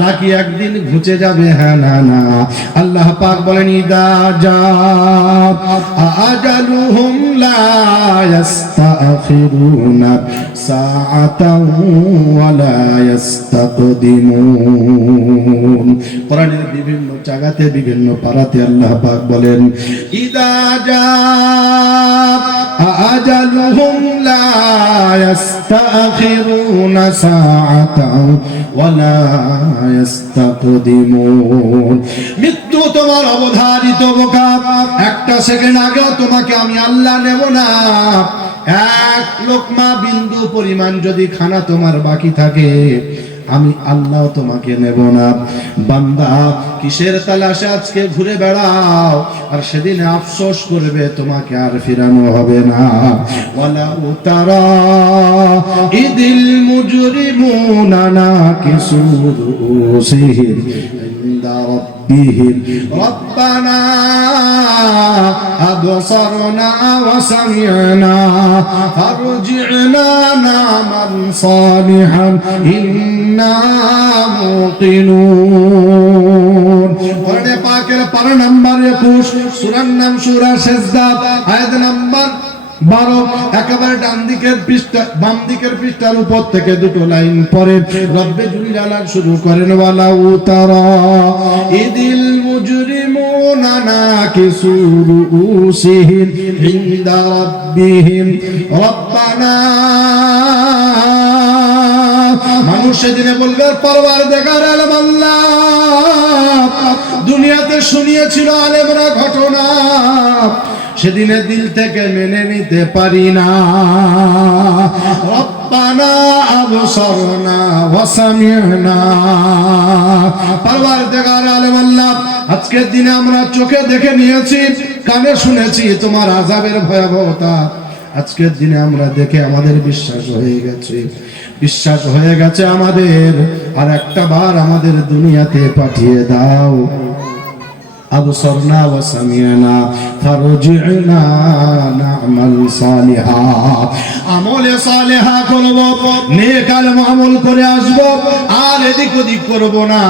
জ্বালা কি একদিন ঘুচে যাবে? হ্যাঁ না না। আল্লাহ পাক বলেন ইদা জা আজালুহুম লা ইস্তাখিরুনা সাআতাও ওয়া লা ইস্তাকদিমুন। কোরআনের বিভিন্ন জায়গাতে বিভিন্ন পারাতে আল্লাহ পাক বলেন ইদা জা আজালুহুম লা ইস্তাখিরুনা সাআতাও ওয়া লা ইস্তাকদিমুন। মৃত্যু তোমার অবধারিত বোকাপ, একটা সেকেন্ড আগেও তোমাকে আমি আল্লাহ নেব না। এক লোকমা বিন্দু পরিমাণ যদি খানা তোমার বাকি থাকে, আমি আল্লাহ তোমাকে নেব না। বান্দা কিসের তালাশে আজকে ঘুরে বেড়াও, আর সেদিন আফসোস করবে, তোমাকে আর ফিরানো হবে না। ওয়ালা উতারা ইদিল মুজরিমুনা নাকিসু রুসিহিম ইনদা রাব্বিহিম রব্বানা আবসারনা ওয়া সামি'না ফারজি'না না'মাল সালিহান ইন্না মুকিনুন। কোরআনে পাকের পারা নাম্বার 21, সূরার নাম সূরা সিজদা, আয়াত নাম্বার 12। একেবারে ডান দিকের পৃষ্ঠা, বাম দিকের পৃষ্ঠার উপর থেকে দুটো লাইন পরে রব্বে জুল জালাল শুরু করেন ওয়ালা উতারা ইদিল মুজরিমুনা নাকিসু রুসিহিম ইনদা রাব্বিহিম রব্বানা। মানুষ সেদিনে বলবে পরওয়ারদিগার আলম আল্লাহ, দুনিয়াতে শুনিয়েছিল আলেমরা ঘটনা, সেদিনে দিল থেকে মেনে নিতে পারি না। রব্বানা আবসারনা ওয়া সামি'না। পরওয়ারদিগার আলম আল্লাহ, আজকের দিনে আমরা চোখে দেখে নিয়েছি, কানে শুনেছি তোমার আযাবের ভয়াবহতা। আজকের দিনে আমরা দেখে আমাদের বিশ্বাস হয়ে গেছে, বিশ্বাস হয়ে গেছে আমাদের। আর একটা বার আমাদের দুনিয়াতে পাঠিয়ে দাও। আবসারনা ওয়া সামি'না ফারজি'না না'মাল সালিহা। আমলে সালেহা করব, নেক আমল করে আসব, আর এদিক ওদিক করব না।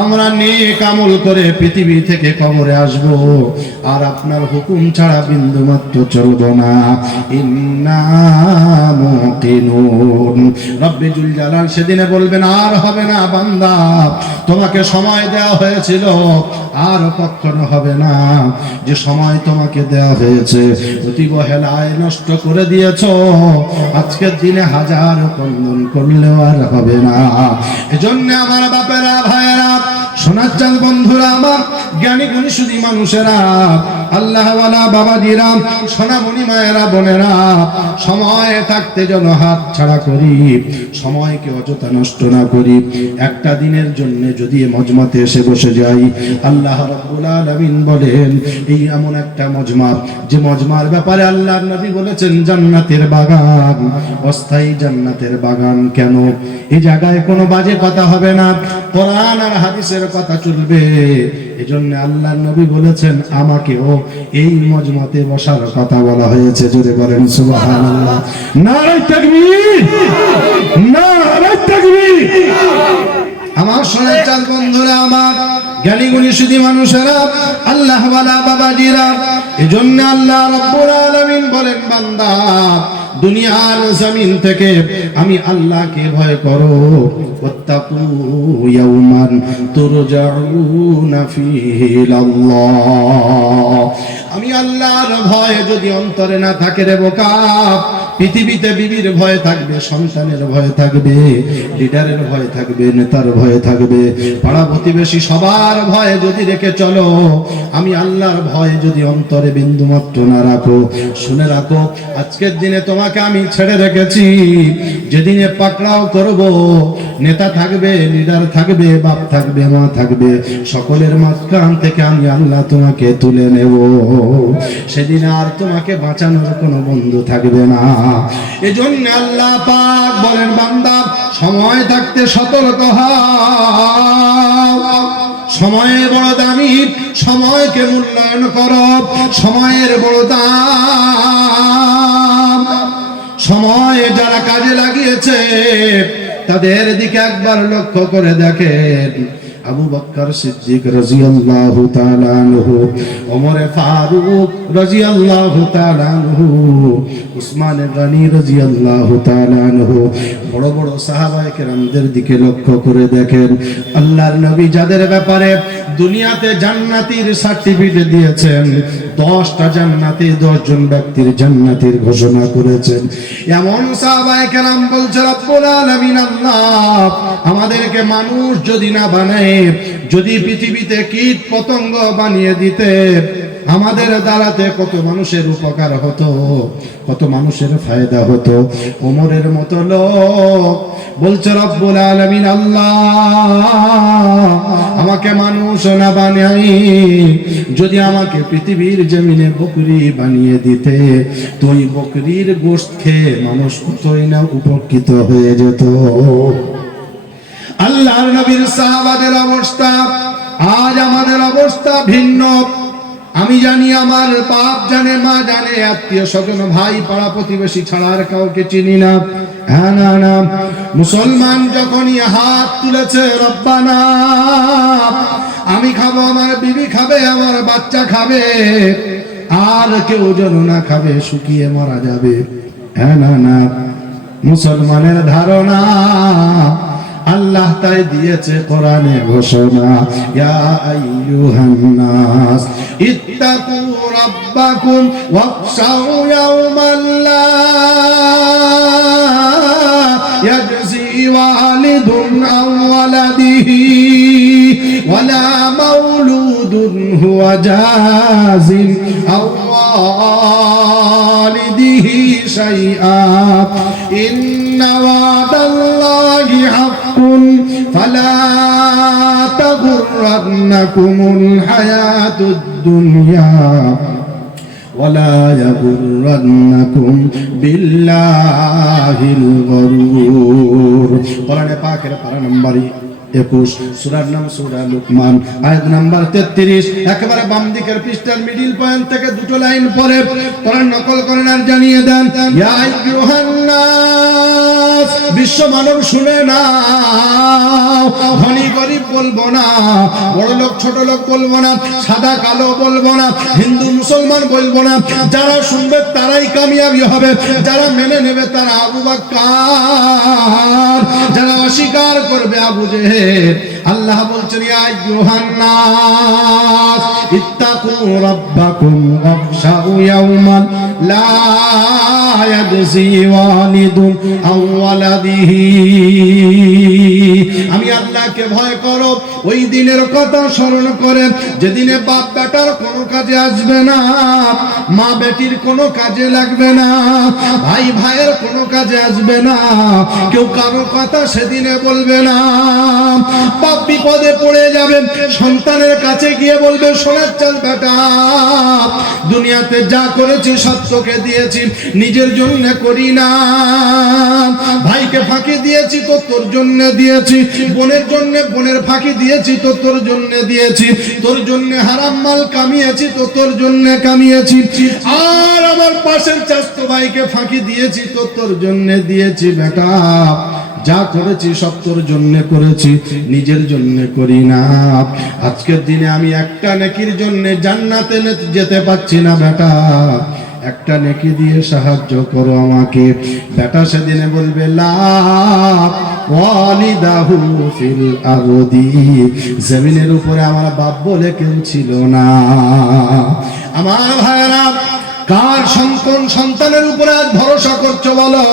আমরা নেক আমল করে পৃথিবী থেকে কবরে আসব, আর আপনার হুকুম ছাড়া বিন্দু মাত্র চলব না। ইন্না মুকিনুন। রব্বে জুল জালাল সেদিনে বলবেন আর হবে না বান্দা, তোমাকে সময় দেওয়া হয়েছিল, আর কখনো হবে না। যে সময় তোমাকে দেওয়া হয়েছে অতীব হেলায় নষ্ট করে দিয়েছো। আজকের দিনে হাজার কন্দন করলেও আর হবে না। এজন্য আমার বাপেরা, ভাইয়েরা, সোনার চাঁদ বন্ধুরা, আমার জ্ঞানী গুণী সুধী মানুষেরা, আল্লাহওয়ালা বাবাজিরা, সোনামণি মায়েরা, বোনেরা, সময় থাকতে যেন হাত ছাড়া করি, সময়কে অযথা নষ্ট না করি। একটা দিনের জন্য যদি মজমাতে এসে বসে যাই, আল্লাহ রাব্বুল আলামিন বলেন এই এমন একটা মজমা, যে মজমার ব্যাপারে আল্লাহর নবী বলেছেন জান্নাতের বাগান, অস্থায়ী জান্নাতের বাগান। কেন? এই জায়গায় কোনো বাজে কথা হবে না, কোরআন আর হাদিসের কথা চলবে। এজন্য আল্লাহর নবী বলেছেন আমাকেও এই মজমাতে বসার কথা বলা হয়েছে। জোরে বলেন সুবহানাল্লাহ। নারে তাকবীর, নারে তাকবীর। আমার সোনার চাঁদ বন্ধুরা, আমার জ্ঞানী গুণী সুধী মানুষেরা, আল্লাহওয়ালা বাবাজিরা, এজন্য আল্লাহ রাব্বুল আলামিন বলেন বান্দা দুনিয়ার জমিন থেকে আমি আল্লাহকে ভয় করো। ওয়াত্তাকু ইয়াওমান তুরজাউনা ফীহি ইলাল্লাহ। আমি আল্লাহর ভয় যদি অন্তরে না থাকে রে বোকা, পৃথিবীতে বিবির ভয় থাকবে, সন্তানের ভয় থাকবে, লিডারের ভয় থাকবে, নেতার ভয় থাকবে, পাড়া প্রতিবেশী সবার ভয় যদি রেখে চলো, আমি আল্লাহর ভয় যদি অন্তরে বিন্দুমাত্র না রাখো, শুনে রাখো আজকের দিনে তোমাকে আমি ছেড়ে রেখেছি। যেদিনে পাকড়াও করব, নেতা থাকবে, লিডার থাকবে, বাপ থাকবে, মা থাকবে, সকলের মাঝখান থেকে আমি আল্লাহ তোমাকে তুলে নেব। সেদিন আর তোমাকে বাঁচানোর কোনো বন্ধু থাকবে না। এজন্য আল্লাহ পাক বলেন বান্দা সময় থাকতে সতর্ক হও। সময় বড় দামি, সময়কে মূল্যায়ন করো। সময়ের বড় দাম। সময় যারা কাজে লাগিয়েছে তাদের দিকে একবার লক্ষ্য করে দেখেন। আবু বকর সিদ্দিক রাদিয়াল্লাহু তাআলা আনহু, ওমর ফারুক রাদিয়াল্লাহু তাআলা আনহু, উসমান গনি রাদিয়াল্লাহু তাআলা আনহু, বড় বড় সাহাবায়ে কেরামদের দিকে লক্ষ্য করে দেখেন। আল্লাহর নবী যাদের ব্যাপারে দুনিয়াতে জান্নাতীর সার্টিফিকেট দিয়েছেন, 10টা জান্নাতি, 10 জন ব্যক্তির জান্নাতের ঘোষণা করেছেন। এমন সাহাবায়ে কেরাম বলছে, রব্বুল আলামিন আল্লাহ আমাদেরকে মানুষ যদি না বানায়, যদি পৃথিবীতে কীট পতঙ্গ বানিয়ে দিতে, আমাদের দ্বারাতে কত মানুষের উপকার হতো, কত মানুষের ফায়দা হতো। ওমরের মতো লোক বলছে, রব্বুল আলামিন আল্লাহ আমাকে মানুষ না বানাই, যদি আমাকে পৃথিবীর জমিনে বকরি বানিয়ে দিতে, তো ওই বকরির গোশত খেয়ে মানুষ কতই না উপকৃত হয়ে যেত। আল্লাহর নবীর সাহাবাদের অবস্থা, আজ আমাদের অবস্থা ভিন্ন। আমি জানি, আমার বাপ জানে, মা জানে, আত্মীয় স্বজন, ভাই, পাড়া প্রতিবেশী ছাড়া আর কাউকে চিনি না। হ্যাঁ, না না, মুসলমান যখনই হাত তুলেছে, রব্বানা আমি খাবো, আমার বিবি খাবে, আমার বাচ্চা খাবে, আর কেউ যেন না খাবে, শুকিয়ে মারা যাবে। হ্যাঁ, না না, মুসলমানের ধারণা। আল্লাহ তাই দিয়েছে কোরআনে ঘোষণা, ইয়া আইয়ুহান নাস ইত্তাকু রাব্বাকুম ওয়াখশাউ ইয়াওমান লা ইয়াজজি ওয়ালিদুন আন ওয়ালাদিহি ওয়ালা মাওলুদুন হুয়া জাযিন আও ওয়ালিদিহি শাইআ ইন্না ওয়াদাল্লাহি হাক্কুন ফালা তাগুররান্নাকুমুল হায়াতুদ দুনিয়া ওয়ালা ইয়াগুররান্নাকুম বিল্লাহিল গরুর। কোরআনে পাকের পারা নম্বর 21, সূরার নাম সূরা লুকমান, আয়াত নাম্বার 33। একেবারে বাম দিকের পৃষ্ঠার মিডল পয়েন্ট থেকে দুটো লাইন পরে কোরআন নকল করেন আর জানিয়ে দেন, ইয়া আইয়ুহান নাস, বিশ্ব মানব শুনে না, ধনী গরিব বলবো না, বড় লোক ছোট লোক বলবো না, সাদা কালো বলবো না, হিন্দু মুসলমান বলবো না, যারা শুনবে তারাই কামিয়াবি হবে, যারা মেনে নেবে তারা আবু বকর, যারা অস্বীকার করবে আবু জেহেল। আল্লাহ বলছেন, ইয়া আইয়ুহান নাস ইত্তাকু রাব্বাকুম ওয়াখশাউ ইয়াওমান লা ইয়াজজি ওয়ালিদুন আন ওয়ালাদিহি। আমি আল্লাহকে ভয় করো, ওই দিনের কথা স্মরণ করে যেদিনে বাপ বেটার কোনো কাজে আসবে না, মা বেটির কোনো কাজে লাগবে না, ভাই ভাইয়ের কোনো কাজে আসবে না, কেউ কারো কথা সেদিনে বলবে না। বাপ বিপদে পড়ে যাবে, সন্তানের কাছে গিয়ে বলবে, সোনার চাল বেটা, দুনিয়াতে যা করেছি সব তোকে দিয়েছি, নিজের জন্য করি না। ভাইকে ফাঁকি দিয়েছি তো তোর জন্য দিয়েছি, বোনের জন্য বোনের ফাঁকি দিয়েছি তো তোর জন্য দিয়েছি, তোর জন্য হারাম মাল কামিয়েছি তো তোর জন্য কামিয়েছি, আর আমার পাশের চাচাতো ভাইকে ফাঁকি দিয়েছি তো তোর জন্য দিয়েছি। বেটা, যা করেছি সব তোর জন্য করেছি, নিজের জন্য করি না। আজকের দিনে আমি একটা নেকির জন্য জান্নাতে যেতে পাচ্ছি না, বেটা একটা নেকি দিয়ে সাহায্য করো আমাকে। বেটা সেদিনে বলবে, লা ওয়ালিদাহু ফিল আরদি, জমিনের উপরে আমার বাপ বলে কেউ ছিল না। আমার ভাইরা, কার সন্তানের উপরে আজ ভরসা করছো বলো?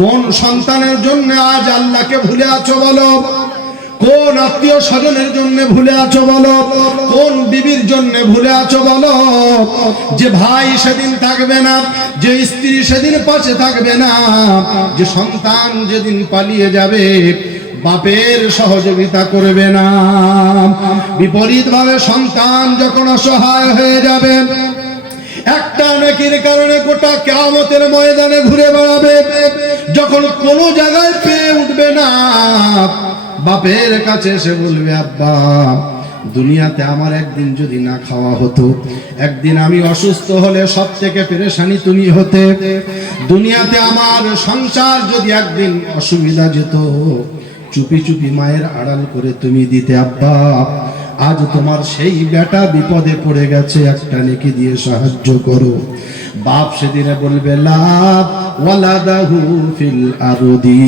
কোন সন্তানের জন্য আজ আল্লাহকে ভুলে আছো বলো? কোন আত্মীয় স্বজনের জন্য ভুলে আছো বলো? কোন বিবির জন্য ভুলে আছো বলো? যে ভাই সেদিন থাকবে না, যে স্ত্রী সেদিন পাশে থাকবে না, যে সন্তান যেদিন পালিয়ে যাবে বাপের সহযোগিতা করবে না, বিপরীত ভাবে সন্তান যখন অসহায় হয়ে যাবে, একটা নেকির কারণে গোটা কিয়ামতের ময়দানে ঘুরে বেড়াবে, যখন কোনো জায়গায় পেয়ে উঠবে না, বাপের কাছে এসে বলবে, আব্বা দুনিয়াতে আমার একদিন যদি না খাওয়া হতো, একদিন আমি অসুস্থ হলে সব থেকে পেরেশানি তুমি হতে। দুনিয়াতে আমার সংসার যদি একদিন অসুবিধা যেত, চুপি চুপি মায়ের আড়াল করে তুমি দিতে। আব্বা, আজ তোমার সেই বেটা বিপদে পড়ে গেছে, একটা নেকি দিয়ে সাহায্য করো। বাপ সেদিনে বলবে লাভ ওয়ালাদাহু ফিল আরদি,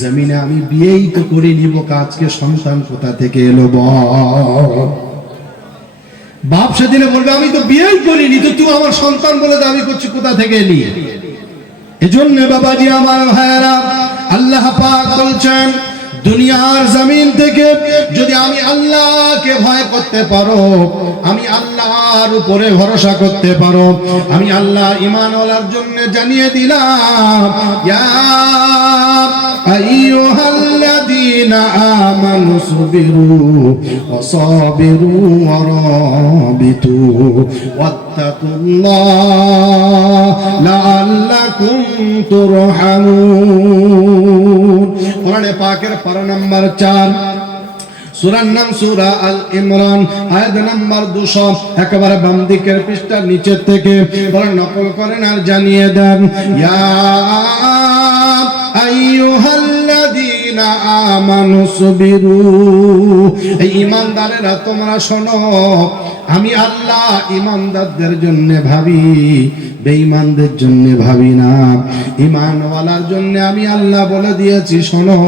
জমিনে আমি বিয়েই তো করে নিব, আজকে সন্তান কোথা থেকে এলো বল? বাপ সেদিনে বলবে আমি তো বিয়েই করিনি, তো তুই আমার সন্তান বলে দাবি করছিস, কোথা থেকে এলি? এজন্য বাবাজি আমার ভাইয়েরা, আল্লাহ পাক বলছেন দুনিয়ার জমিন থেকে যদি আমি আল্লাহকে ভয় করতে পারো, আমি আল্লাহর উপরে ভরসা করতে পারো, আমি আল্লাহ ঈমানওয়ালার জন্য জানিয়ে দিলাম ইয়া আইয়ুহাল্লাযীনা আমানু সুবিরু ওয়া সাবিরু ওয়া রাবিতু ওয়াত্তাকুল্লাহ লাআল্লাকুম তুরহামুন। কোরআনে পাকের পারা নাম্বার 4, সূরার নাম সূরা আল ইমরান, আয়াত নাম্বার 200, একেবারে বাম দিকের পৃষ্ঠার নিচের থেকে বলেন নকল করেন আর জানিয়ে দেন ইয়া আইয়ুহাল্লাযীনা আমানু সুবিরু, এই ঈমানদারেরা তোমরা শোনো, আমি আল্লাহ ঈমানদারদের জন্য ভাবি, বেঈমানদের জন্য ভাবি না। ঈমানওয়ালার জন্য আমি আল্লাহ বলে দিয়েছি শোনো,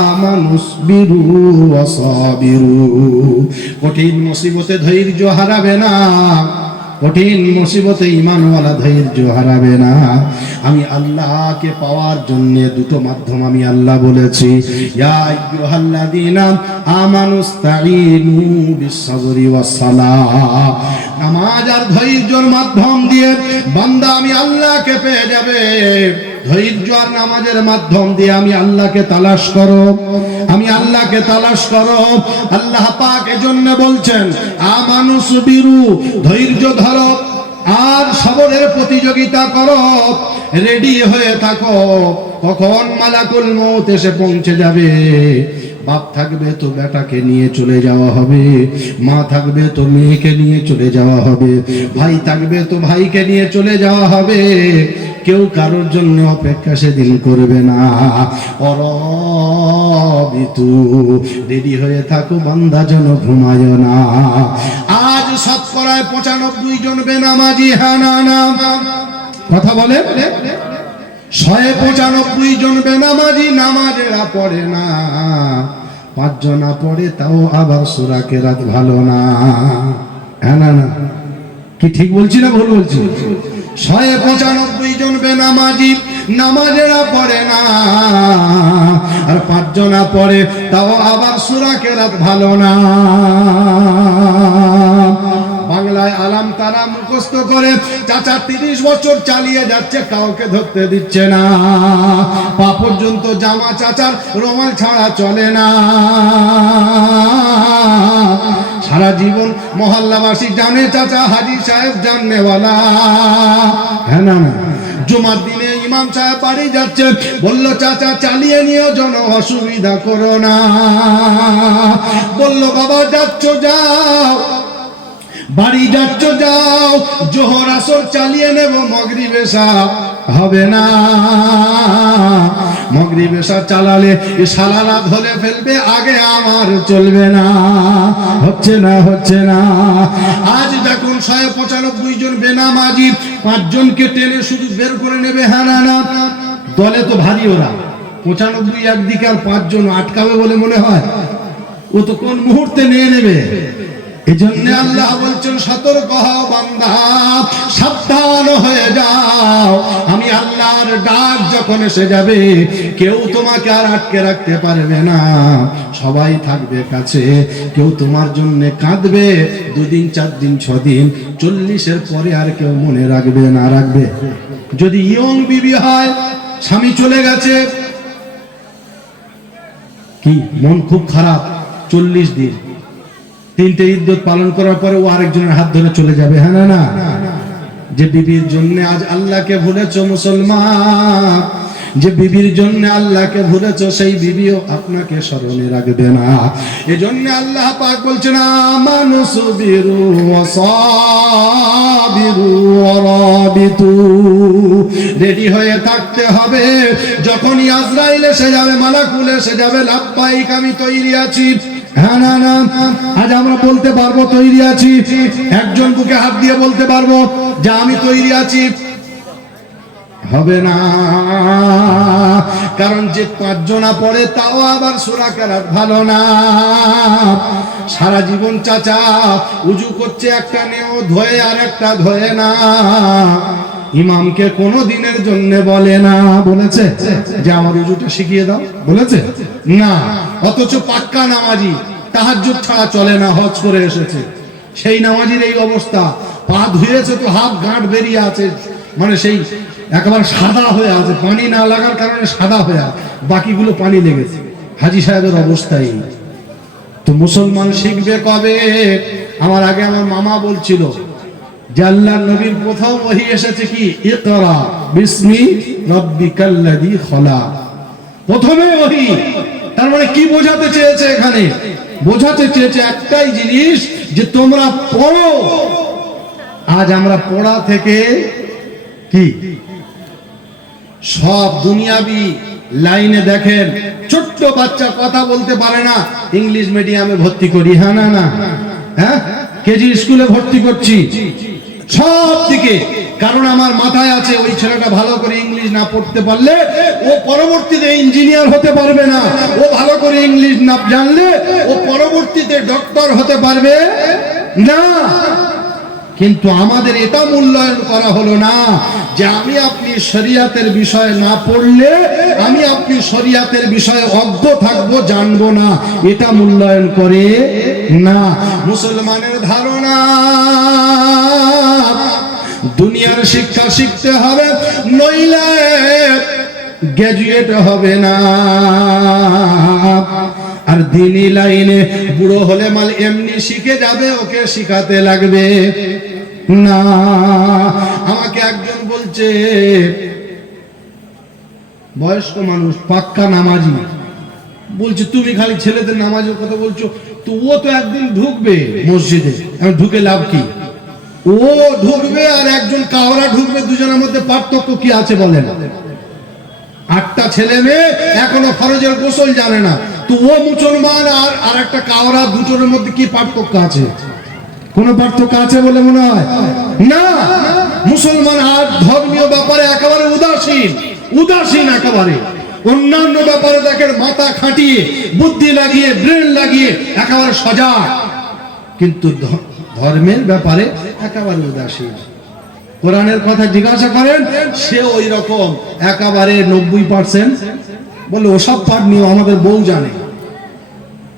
আমানুসবিরু ওয়া সাবিরু, কঠিন মুসিবতে ধৈর্য হারাবে না, কঠিন মুসিবতে ঈমানওয়ালা ধৈর্য হারাবে না। আমি আল্লাহকে পাওয়ার জন্য দুটো মাধ্যম আমি আল্লাহ বলেছি, ইয়া আইয়ুহাল্লাযীনা আমানুস্তাঈনু বিস-সাবরি ওয়াস-সালাহ, নামাজ আর ধৈর্যের মাধ্যম দিয়ে বান্দা আমি আল্লাহকে পেয়ে যাবে। ধৈর্য আর নামাজের মাধ্যম দিয়ে আমি আল্লাহকে তালাশ করো, আমি আল্লাহকে তালাশ করো। আল্লাহ পাক এজন্য বলছেন আমানুসবিরু, ধৈর্য ধরো আর সবরের প্রতিযোগিতা করো, রেডি হয়ে থাকো, কখন মালাকুল মউত এসে পৌঁছে যাবে। বাপ থাকবে তো বেটাকে নিয়ে চলে যাওয়া হবে, মা থাকবে তো মেয়েকে নিয়ে চলে যাওয়া হবে, ভাই থাকবে তো ভাইকে নিয়ে চলে যাওয়া হবে। কেউ কারোর জন্য অপেক্ষা সেদিন করবে না। অরবিতু, রেডি হয়ে থাকো বান্দা, যেন ঘুমায় না। আজ শতকরায় 95 জন বেনামাজি, হ্যাঁ না না কথা বলে, 195 জন বেনামাজি, নামাজেরা পড়ে না, 5 জনা পড়ে তাও আবার সূরা কেরাত ভালো না, হ্যাঁ না না? কি ঠিক বলছি না ভুল বলছি? 195 জন বেনামাজি, নামাজেরা পড়ে না, আর 5 জনা পড়ে তাও আবার সূরা কেরাত ভালো না। বাংলায় আলাম তারা মুখস্থ করে চাচা 30 বছর চালিয়ে যাচ্ছে, কাউকে ধরতে দিচ্ছে না, পা পর্যন্ত জামা চাচার রুমাল ছাড়া চলে না। সারা জীবন মহল্লাবাসী জানে চাচা হাজী সাহেব জাননেওয়ালা, হ্যাঁ না না? জুমার দিনে ইমাম সাহেব বাড়ি যাচ্ছে, বললো চাচা চালিয়ে নিও, যেন অসুবিধা করো না। বললো বাবা যাচ্ছ যাও, বাড়ি যাচ্ছ যাও, জোহর আসর চালিয়ে নেব, মাগরিব এশা হবে না। মাগরিব এশা চালালে সালালা ধরে ফেলবে, আগে আমার চলবে না। হচ্ছে না, হচ্ছে না। আজ দেখুন 195 জন বেনামাজি, 5 জনকে টেনে শুধু বের করে নেবে, হ্যাঁ না না? দলে তো ভারী ওরা, 95 একদিকে আর 5 জন আটকাবে বলে মনে হয়? ও তো কোন মুহূর্তে নিয়ে নেবে। এজন্য আল্লাহ বলছেন সতর্ক হও বান্দা, সাবধান হয়ে যাও। আমি আল্লাহর ডাক যখন এসে যাবে, কেউ তোমাকে আর আটকে রাখতে পারবে না, সবাই থাকবে কাছে। কেউ তোমার জন্য কাঁদবে 2 দিন 4 দিন 6 দিন, 40-এর পরে আর কেউ মনে রাখবে না। রাখবে? যদি ইয়ং বিবি হয়, স্বামী চলে গেছে, কি মন খুব খারাপ, 40 দিন 3টে ইদ্দত পালন করার পরে ও আরেকজনের হাত ধরে চলে যাবে, হ্যাঁ না না? যে বিবির জন্য আজ আল্লাহকে ভুলেছো মুসলমান, যে বিবির জন্য আল্লাহকে ভুলেছো, সেই বিবিও আপনাকে স্মরণে রাখবে না। এজন্য আল্লাহ পাক বলছেন আমানু সুবিরু ওয়া সাবিরু ওয়া রাবিতু। রেডি হয়ে থাকতে হবে, যখনই আজরাইল এসে যাবে, মালাকুল এসে যাবে, লাব্বাইক আমি তৈরি আছি। হ্যাঁ না না, আজ আমরা বলতে পারবো তৈরি আছি? একজন বুকে হাত দিয়ে বলতে পারবো যে আমি তৈরি আছি? হবে না, কারণ যে 5 জনা পড়ে তাও আবার সূরা কেরাত ভালো না। সারা জীবন চাচা উজু করছে, একটা নেও ধোয়ে আর একটা ধোয়ে না। ইমামকে কোনো দিনের জন্য বলে না, বলেছে যে আমার উজুটা শিখিয়ে দাও? বলেছে না। অথচ পাক্কা নামাজি, তাহাজ্জুদ ছাড়া চলে না, হজ করে এসেছে, সেই নামাজির এই অবস্থা। পা ধুয়েছে তো হাত গাঁট বেরিয়ে আছে, মানে সেই একেবারে সাদা হয়ে আছে, পানি না লাগার কারণে সাদা হয়ে আছে, বাকিগুলো পানি লেগেছে। হাজী সাহেবের অবস্থাই। তো মুসলমান শিখবে কবে? আমার আগে আমার মামা বলছিল যে আল্লাহর নবীর প্রথম ওহী এসেছে কি, ইকরা বিসমি রাব্বিকাল্লাযী খলাক, প্রথমে ওহী। তার মানে কি বোঝাতে চেয়েছে এখানে? বোঝাতে চেয়েছে একটাই জিনিস, যে তোমরা পড়ো। আজ আমরা পড়া থেকে কি সব দুনিয়াবি লাইনে দেখেন, ছোট্ট বাচ্চা কথা বলতে পারে না, ইংলিশ মিডিয়ামে ভর্তি করি। হ্যাঁ না না, হ্যাঁ কেজি স্কুলে ভর্তি করছি, সব দিকে। কারণ আমার মাথায় আছে ওই ছেলেটা ভালো করে ইংলিশ না পড়তে পারলে ও পরবর্তীতে ইঞ্জিনিয়ার হতে পারবে না, ও ভালো করে ইংলিশ না জানলে ও পরবর্তীতে ডক্টর হতে পারবে না। কিন্তু আমাদের এটা মূল্যায়ন করা হলো না যে আমি আপনি শরিয়াতের বিষয়ে না পড়লে আমি আপনি শরিয়াতের বিষয়ে অজ্ঞ থাকবো, জানবো না, এটা মূল্যায়ন করে না। মুসলমানের ধারণা দুনিয়ার শিক্ষা শিখতে হবে, নইলে গ্র্যাজুয়েট হবে না। আর দিনী লাইনে বুড়ো হলে মাল এমনি শিখে যাবে, ওকে শিখাতে লাগবে না। আমাকে একজন বলছে, বয়স্ক মানুষ, পাক্কা নামাজি, বলছে তুমি খালি ছেলেদের নামাজের কথা বলছো, তো ও তো একদিন ঢুকবে মসজিদে, ঢুকে লাভ কি? ও ঢুকবে আর একজন কাওরা ঢুকবে, দুজনের মধ্যে পার্থক্য কি আছে বলেন? 8টা ছেলে মেয়ে এখনো ফরজের গোসল জানে না, তো ও মুসলমান আর একটা কাওরা, দুটোর মধ্যে কি পার্থক্য আছে? কোন পার্থক্য আছে বলে মনে হয় না। মুসলমান আর ধর্মীয় ব্যাপারে একেবারে উদাসীন একেবারে। অন্যান্য ব্যাপারে দেখেন মাথা খাটিয়ে, বুদ্ধি লাগিয়ে, ব্রেন লাগিয়ে একেবারে সজাগ, কিন্তু ধর্মের ব্যাপারে একেবারে উদাসীন। কোরআনের কথা জিজ্ঞাসা করেন, সে ওই রকম একেবারে 90%। বলে ওসব পাঠ নিয়ে আমাদের বউ জানে।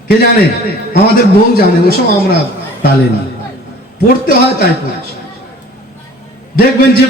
কে জানে? আমাদের বউ জানে, ওসব আমরা তালে নিই, পড়তে হয় তাই পড়ছি। দেখবেন যে